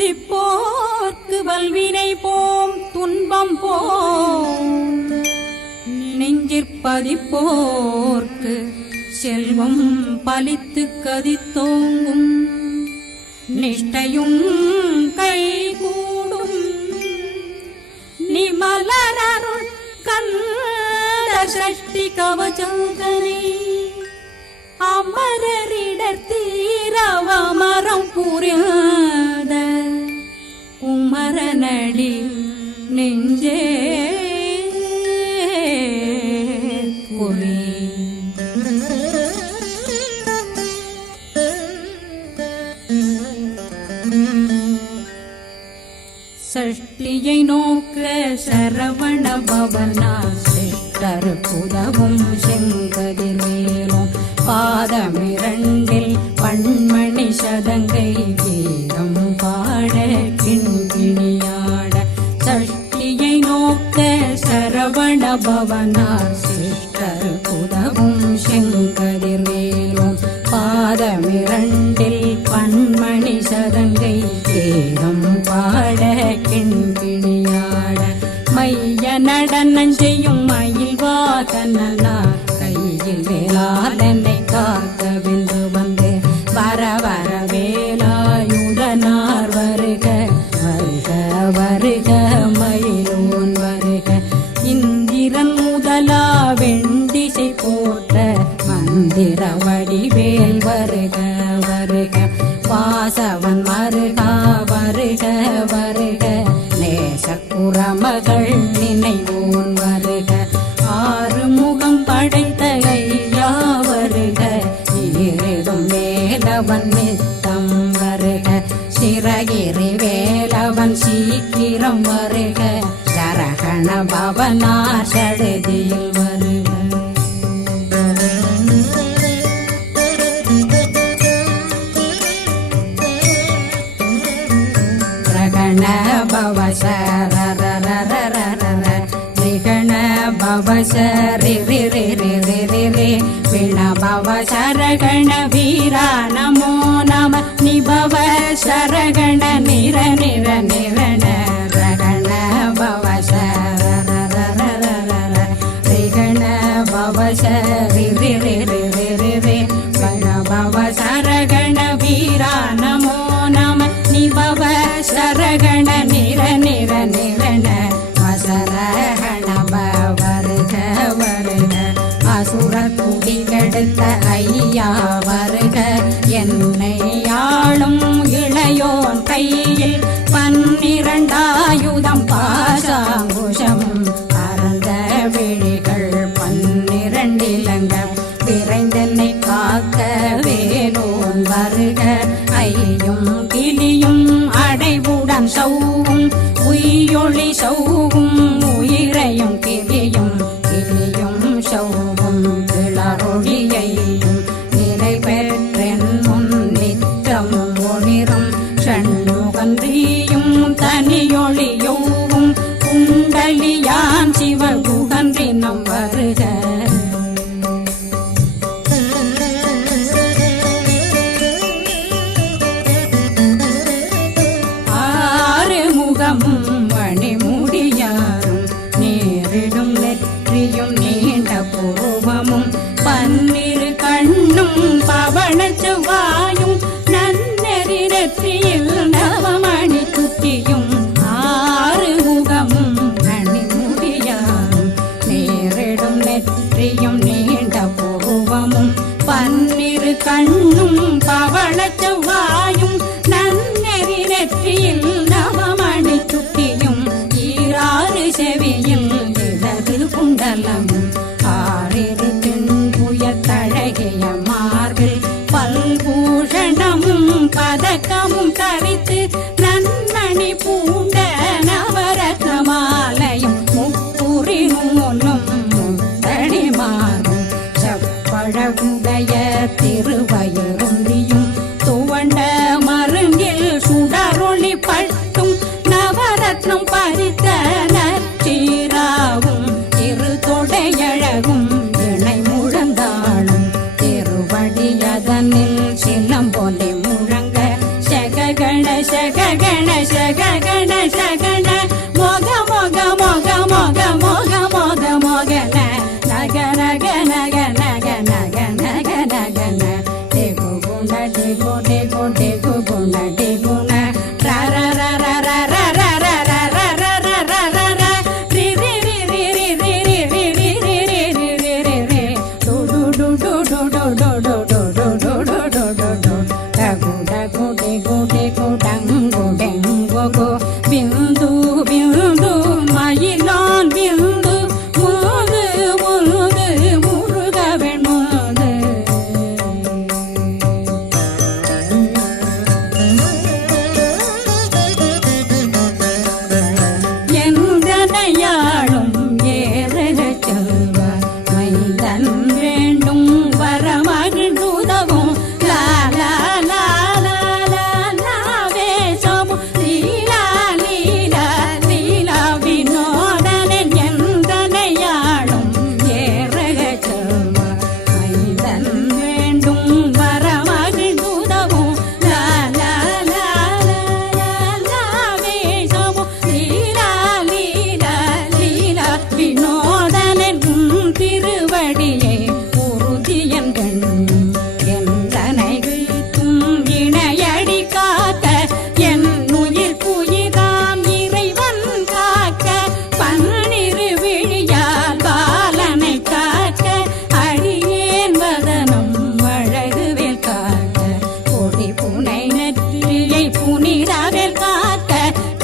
சிந்திப்போர்க்கு வல்வினை போம் துன்பம் போம் நெஞ்சிற்பதிப்போர்க்கு செல்வம் பலித்து கதித்தோங்கும் நிஷ்டையும் கைகூடும் நிமலரருள் கந்த சஷ்டி கவசந்தனை அமரரிடத்தீரவமரம் புரியாத குமரனடி நெஞ்சே புரி சஷ்டியை நோக்க சரவண பவனா சிஷ்டர் புதவும் செங்கதிர்வேலும் பாதமிரண்டில் பண்மணி சதங்கை கீதம் பாட கிண்கிணியாட சஷ்டியை நோக்க சரவண பவனா சிஷ்டர் புதவும் செங்கதிர்வேலும் பாதமிரண்டில் பண்மணி சதங்கை கீதம் பாட கிண்கிணியாட மைய நடனம் செய்யும் மயில் வாகனா கையில் வேளாளனை காக்க வென்று வந்து வர வர வேலாயுதனார் வருக வருக வருக மயிலோன் வருக இந்திரன் முதலா வெண்டிசை போட்ட மந்திர வடிவேல் வருக வருக வாசவன் வருகா வருக வருக நேசக்குறமகள் நினைவோன் வருக ஆறு முகம் படைத்த ஐயா வருக ஈரிடும் வேலவன் நித்தம் வருக சிறகிரி வேலவன் சீக்கிரம் வருக சரகண பவனா சடுதியில் வருக சரி ரி ரி ரி ரி ரி ரி விணபவ சரகண வீரா நமோ நம நிபவ சரகண நிர நிர நிரண ரகண பவ சரண பவ சரி ரி ரி ரி ரி ரி ரி விணபவ சரகண வீரா நமோ நம நிபவ சரகண நிர நிர நிரண அசுர குடி கெடுத்த ஐயா வருக என்னை ஆளும் இளையோன் கையில் 12 பாசாங்குஷம் பரந்த விழிகள் 12 இலங்க விரைந்தென்னை காக்க வேலோன் வருக ஐயும் கிளியும் அடைவுடன் சௌவும் உயிரொளி சௌவும் உயிரையும் கிளியும் கிளியும் சௌவும் கிளரொழியையும் நிலை பெற்றென் முன் நித்தமும் ஒளிரும் ஷண்முகன்றியும் தனியொளியோவும் குண்டலியான் சிவகுகன்றினம் வருக பன்னிரு கண்ணும் பவன செவ்வாயும் நன்னெறி நெற்றியில் நவமணி குட்டியும் 6 முகமும் அணிமுடியாரும் நேரிடும் நெற்றியும் நீண்ட புருவமும் பன்னிரு கண்ணும் பவன செவ்வாயும் நன்னெறி நெற்றியில் நவமணி குட்டியும் 6 செவியில் இடது குண்டலமும் 6 தழகிய மார்பில் பல்பூஷணமும் பதக்கமும் தரித்து நன்மணி பூண்ட நவரத்ன மாலையும் முப்புரி நூலும் முத்தடி மாறும் செப்பழகுடைய திருவயருந்தியும் துவண்ட மருங்கில் சுடரொளி பட்டும் நவரத்னம் பறித்த நற்சீராவும் இரு தொடையழகும் சிலம்பொலி முழங்க சககண சககண பிந்து பிந்து மயிலான் பிந்து முது முது முருகவன் முது எந்தனையாளும் ஏறக செல்வ மைந்தன் வேண்டும் வரமகிழ்ந்துதவும் லா லா லா லா லா லாவே சோமு லீலா லீலா லீலா வினோதனன் எந்தனையாளும் ஏறக செல்வ மைந்தன் வேண்டும் வரமகிழ்ந்துதவும் லா லா லா லா லா லாவே சோமு லீலா லீலா லீலா வினோதனன் திருவடியை உறுதியன் கண்ணும் என்றனை வீழ்த்தும் இணையடி காக்க என் உயிர் புயிராம் இறைவன் காக்க பன்னிரு விழியால் பாலனை காக்க அடியேன் வதனம் அழகுவேல் காக்க கொடி புனை நெற்றியை புனிதவேல் காக்க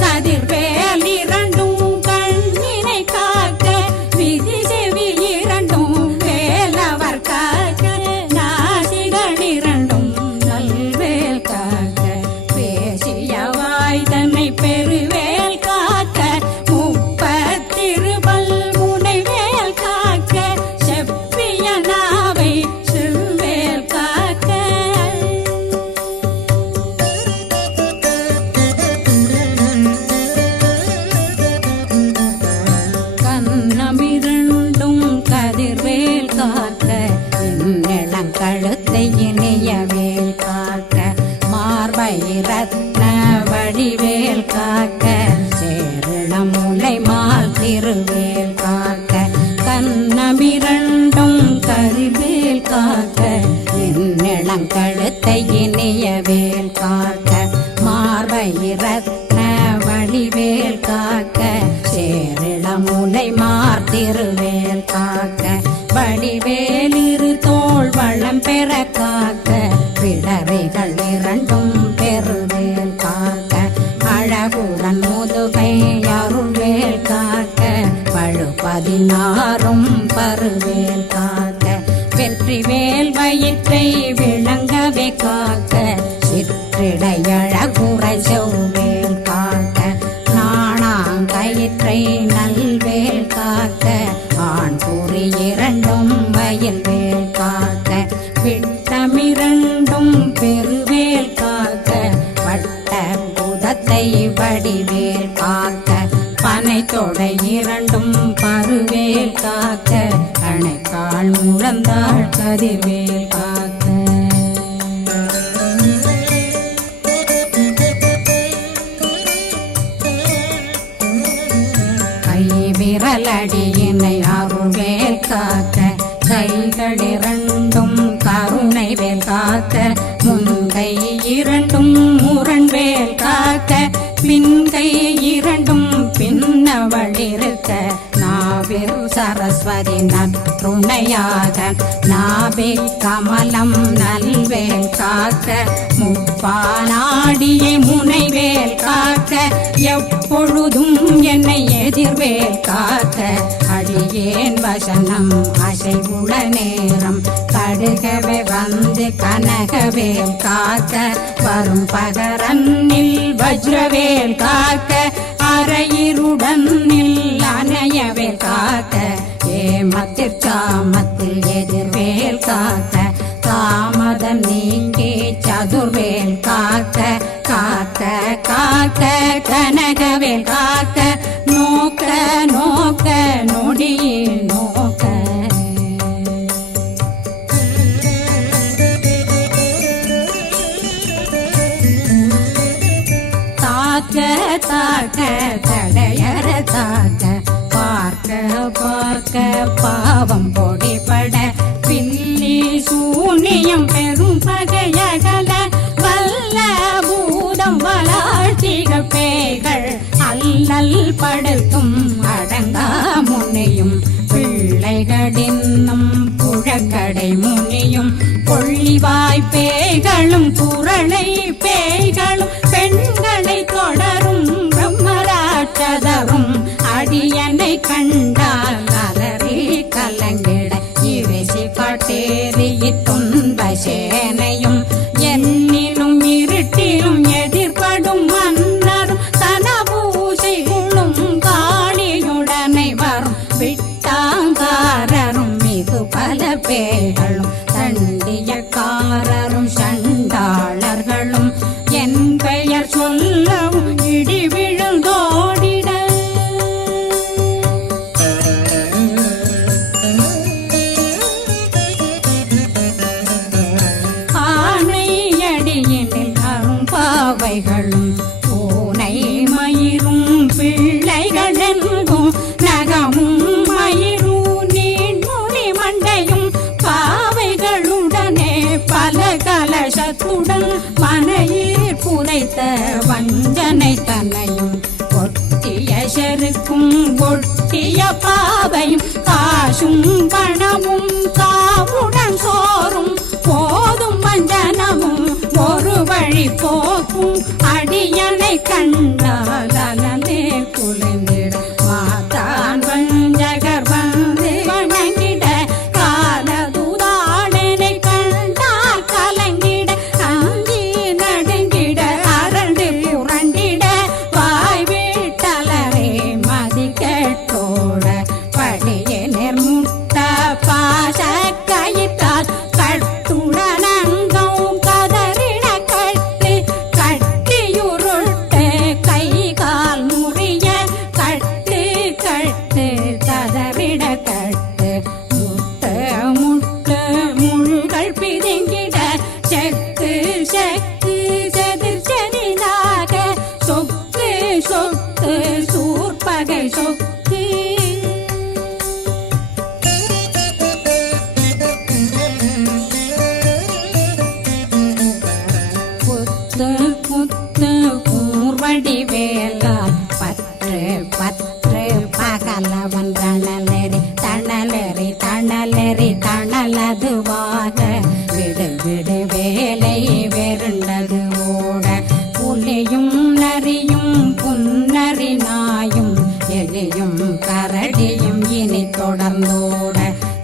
கதிர்வேல் இரண்டும் கண்ணினை காக்க விதி செவி இரண்டும் வேலவர் காக்க நாசிகள் இரண்டும் நல்வேல் காக்க பேசிய வாய் தன்னை பெருவேல் காக்க முப்பத்திருபல் முனைவேல் காக்க செப்பிய நாவை செவ்வேல் காக்க கண்ணமிரண்டும் கதிர்வேல் காக்க இளங்கழுத்தை இணையவேல் காக்க மார்பை ரத்ன வடிவேல் காக்க சேரண முலை மால் திருவேல் காக்க கண்ணமிரண்டும் கதிர்வேல் காக்க இளங்கழுத்தை இணையவேல் காக்க மார்பை ரத்ன வடிவேல் காக்க சேரிள முலை மார்த்திருவேல் காக்க வடிவேல் இரு தோள் வளம் பெற காக்க பிடரைகள் இரண்டும் பெருவேல் காக்க அழகுடன் முதுகை அருள்வேல் காக்க பழு 16 பருவேல் காக்க வெற்றிவேல் வயிற்றை விளங்கவே காக்க சிற்றிடையழகுரை செவ்வேல் காக்க நாணாங்கயிற்றை நல்வேல் காக்க ஆண் குறி இரண்டும் வயல்வேல் காக்க விட்டமிரண்டும் பெருவேல் காக்க வட்ட புதத்தை வடிவேல் காக்க பனை தொடை இரண்டும் பருவேல் காக்க அணைக்கால் முழந்தாள் கதிர்வேல் காக்க விரலடியினை அருள்வேல் காக்க கைகள் இரண்டும் கருணை வேல் காக்க முன்கை இரண்டும் முரண்வேல் காக்க பின்கை இரண்டும் பின்னவளிருக்க நாவில் சரஸ்வதி நற்றுணையாக நாபி கமலம் நல்வேல் காக்க முப்பானாடியை முனைவேல் காக்க எப்பொழுதும் என்னை எதிர்வேல் காக்க அடியேன் வசனம் அசைவுள நேரம் கடுகவே வந்து கனகவேல் காக்க வரும் பகரன்னில் வஜ்ரவேல் காக்க அரையிருடன் அணையவேல் காக்க ஏமத்திற் சாமத்தில் எதிர்வேல் காக்க தாமதம் நீங்கி சதுர்வேல் காக்க காக்க காக்க கனகவேல் காக்க நோக்க நோக்க நொடியில் நோக்க தாக்க தாக்க தடையற தாக்க பார்க்க பார்க்க பாவம் பொடிபட பில்லி சூனியம் பெரும் பகையகல வல்ல பூதம் வளாழ்த்திகள் பேய்கள் அல்லல் படுத்தும் அடங்கா முனையும் பிள்ளைகளின்னும் புழ கடை முனியும் கொள்ளிவாய் பேய்களும் குரளை பேய்களும் பெண்களை தொடரும் பிரம்மராட்சதரும் அடியனை கண்டால் அலறி கலங்கிட இறைசி காட்டேறிய துன்ப சேனையும் என்னிலும் இருட்டிலும் எதிர்படும் மன்னரும் தனபூசைகளும் காளியுடனை வரும் விட்டாங்காரரும் மிகு பல பேர்களும் தண்டியக்காரரும் சண்டாளர்களும் என் பெயர் சொல்லவும் இடி விழுந்தோடிட ஆனையடியினில் அரும்பாவைகளும் பூனை மயிரும் பிள்ளைகளெங்கும் நகமும் மயிரும் நீண்முடி மண்டையும் பாவைகளுடனே பல கலசத்துடன் மனையில் புதைத்த வஞ்சனை தன்னையும் ஒட்டிய செருக்கும் ஒட்டிய பாவையும் காசும் பணமும் காவுடன் சோறும் போதும் வஞ்சனமும் ஒரு வழி போக்கும் அடியனை கண்டால் அலந்தே குளிர்ந்திட மாத்தான் வஞ்சகர் வந்து வணங்கிட காலதுதாளனை கண்டால் கலங்கிட அஞ்சி நடுங்கிட அரண்டு புரண்டிட வாய் வீட்டலரே மதி கேட்டோட படியே நெர்முட்ட பாச கயிற்றால் கட்டுடனங்கும் கதறிட கட்டு கட்டியுருட்டு கை கால் முறிய கட்டு கட்டு கதறிட கட்டு முட்டு முட்டு முள்கள் பிதுங்கிட செக்கு செக்கு செதிர் செதிலாக சொக்கு சொக்கு சூர்பகை சொக்கு குத்து குத்து கூர்வடி வேலால் பற்று பற்று பகலவன் தணலெறி தணலெறி தணலெறி தணலதுவாக விடு விடு வேலை வெருண்டது ஓட புலியும் நரியும் புன்னரி நாயும் எலியும் கரடியும் இனி தொடர்ந்தோட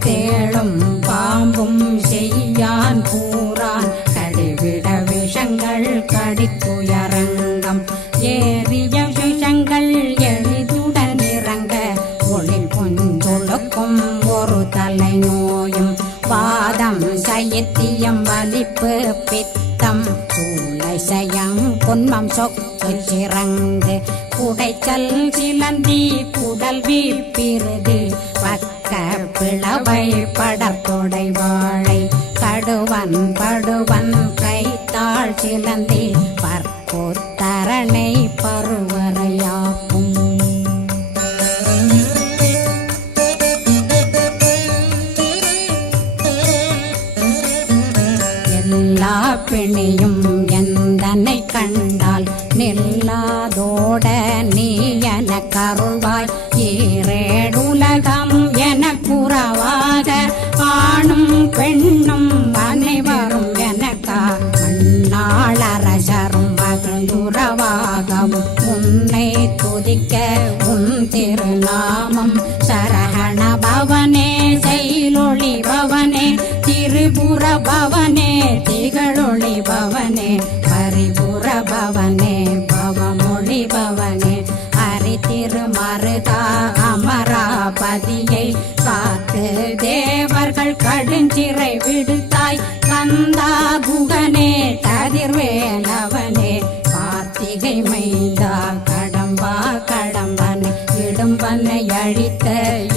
தேளும் பாம்பும் செய்யான் கூறான் கடிவிட விஷங்கள் கடித்துயரங்கம் ஏறிய விஷங்கள் எளிதுடன் இறங்க ஒளில் பொஞ்சொழுக்கும் ஒரு தலை நோயும் வாதம் சைத்தியம் வலிப்பு பித்தம் சூளை சயம் பொன்மம் சொக்கு சிறங்கு குடைச்சல் சிலந்தி குடல் வீழ்பிருது பக்க பிளவை படத்தொடை வாழை கடுவன் படுவன் கைத்தாள் சிலந்தி பற்போத்தரணை பருவரையாக்கும் எல்லா பிணியும் எந்தனை கண்டால் நில்லாதோட நீ என கருள்வாய் ஈரேடுலகம் என குறவாக ஆணும் பெண்ணும் அனைவரும் எனக்கா மண்ணாளரசரும் மகிழ்ந்துறவாகவும் உன்னை துதிக்க உன் திருநாமம் சரகண பவனே செயலொளி பவனே திரிபுர பவனே திகழொளி பவனே பரிபுர பவனே பவமொழி பவனே ஹரி திருமருகா அமராபதியை காத்து தேவர்கள் கடுஞ்சிறை விடுத்தாய் கந்தா குகனே கதிர்வேலவனே கார்த்திகை மைந்தா கடம்பா கடம்பனை இடும்பனை அழித்த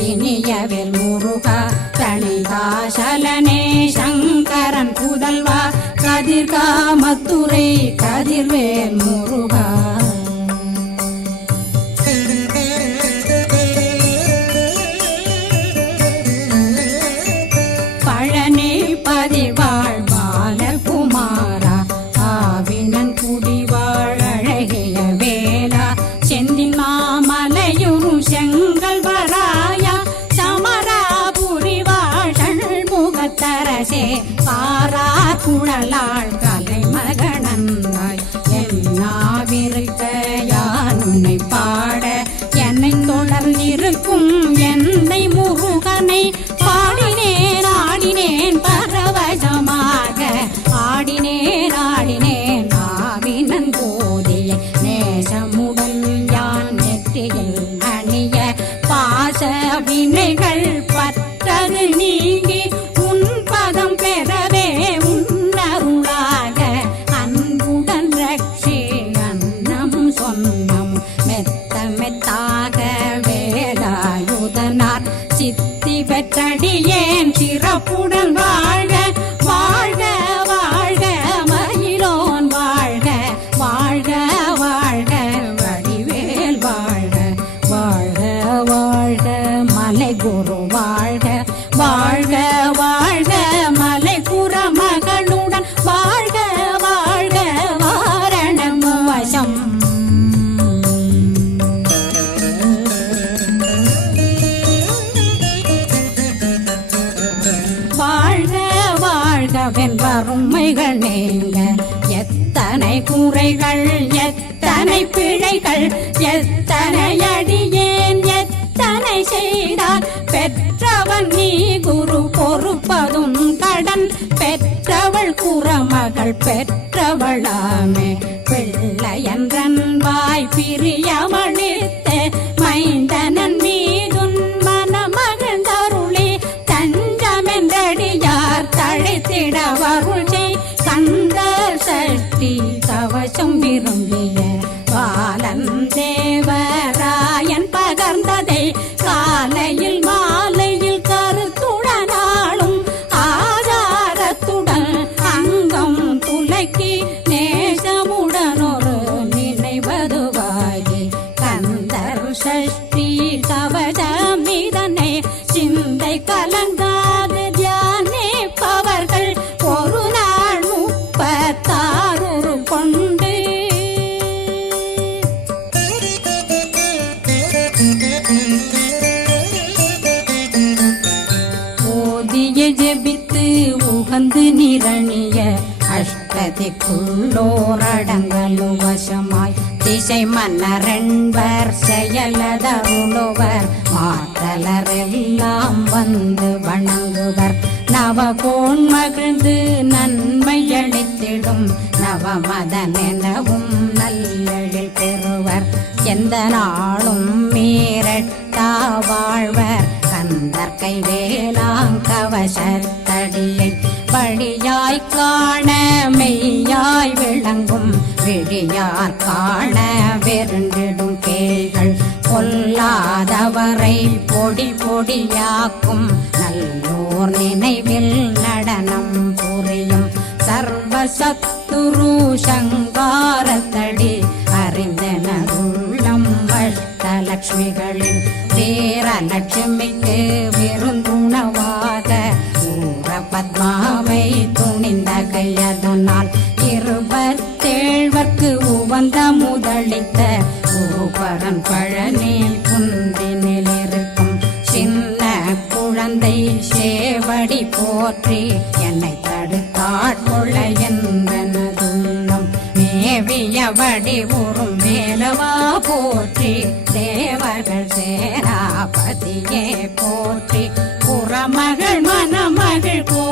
இனியவேல் முருகா தணிகாசலனே சங்கரன் புதல்வா கதிர்காமத்துரை கதிர்வேல் முருகா பழனி பதிவாழ் பாலகுமாரா ஆவினன் குடிவாழ் அழகிய வேலா செந்தில் மாமலையும் செங்கல் வராயா சமராபுரி வாழ் முக காரா குழலாள் கலைமகனந்தாய் என்னாவிருக்க யான் உன்னை பாட என்னை தொடர்ந்திருக்கும் என்னை முருகனை பாடினேன் ஆடினேன் பரவசமாக ஆடினேன் ஆடினேன் ஆவினன் போதிய நேசமுடன் யான் நெற்றியில் அணிய பாச வினைகள் பற்றது நீங்கி உன் பதம் பெறவே உன்னருளாக அன்புடன் ரட்சி அன்னம் சொன்னம் மெத்த மெத்தாக வேலாயுதனார் சித்தி பெற்றடியேன் சிறப்புடன் வாழ்க வாழ்க வாழ்க மயிலோன் வாழ்க வாழ்க வாழ்க வடிவேல் வாழ்க வாழ்க வாழ்க மலை குரு வாழ்க வாழ்க வாழ்க மலை குறமகளுடன் வாழ்க வாழ்க வாரணம் வசம் வாழ்க வாழ்க வெண்பருமைகள் நீங்க எத்தனை குறைகள் எத்தனை பிழைகள் எத்தனை அடியேன் எத்தனை செய்தால் பெற்றவன் நீ குரு பொறுப்பதும் கடன் பெற்றவள் குறமகள் பெற்றவளாமே பிள்ளையன்றன் வாய் பிரியமளித்த மைந்தனன் மீதுன் மனமகிழ்ந்தருளி தஞ்சமென்றடியார் தழைத்திட வருளை கந்தர் சஷ்டி கவசம் விரும்பிய பாலன் தேவராயன் பகர்ந்ததை காலையில் மாலையில் கருத்துடனாலும் ஆதாரத்துடன் அங்கம் துலக்கி நேசமுடனொரு நினைவதுவாகி கந்தர் சஷ்டி கவசமிதனை சிந்தை கலங்காது தியானிப்பவர்கள் ஒரு நாள் 36 கொண்டு ஓதிய ஜெபித்து உகந்து நிரணிய அஷ்டதிக்குள்ளோரடங்கலும் வசமாய் திசை மன்னரென்பர் செயலதருளுவர் மாற்றலரெல்லாம் வந்து வணங்குவர் நவகோன் மகிழ்ந்து நன்மையளித்திடும் நவமதனெனவும் நல்லெழில் பெறுவர் எந்த நாளும் மீறட்டா வாழ்வர் கந்தர் கைவேலாங்கவசத்தடியை படியாய் காண மெய்யாய் விளங்கும் விழியார் காண வெருண்டிடும் கேள்கள் கொல்லாதவரை பொடி பொடியாக்கும் நல்லோர் நினைவில் நடனம் புரியும் சர்வசத்துரு சங்காரத்தடி அறிந்தனருள்ளம் அஷ்டலட்சுமிகளில் வீரலட்சுமிக்கு விருந்துணவாக ஊர பத்மாவை துணிந்த கையதனால் 27 உவந்த முதலித்த ஊபரன் பழனி குந்தினில் இருக்கும் சின்ன குழந்தை சேவடி போற்றி என்னை தடுத்தாட்கொள்ள என்பனதுள்ளம் மேவியபடி உறும் மேலவா போற்றி தேவர்கள் சேராபதியே போற்றி புறமகள் மணமகள் கோ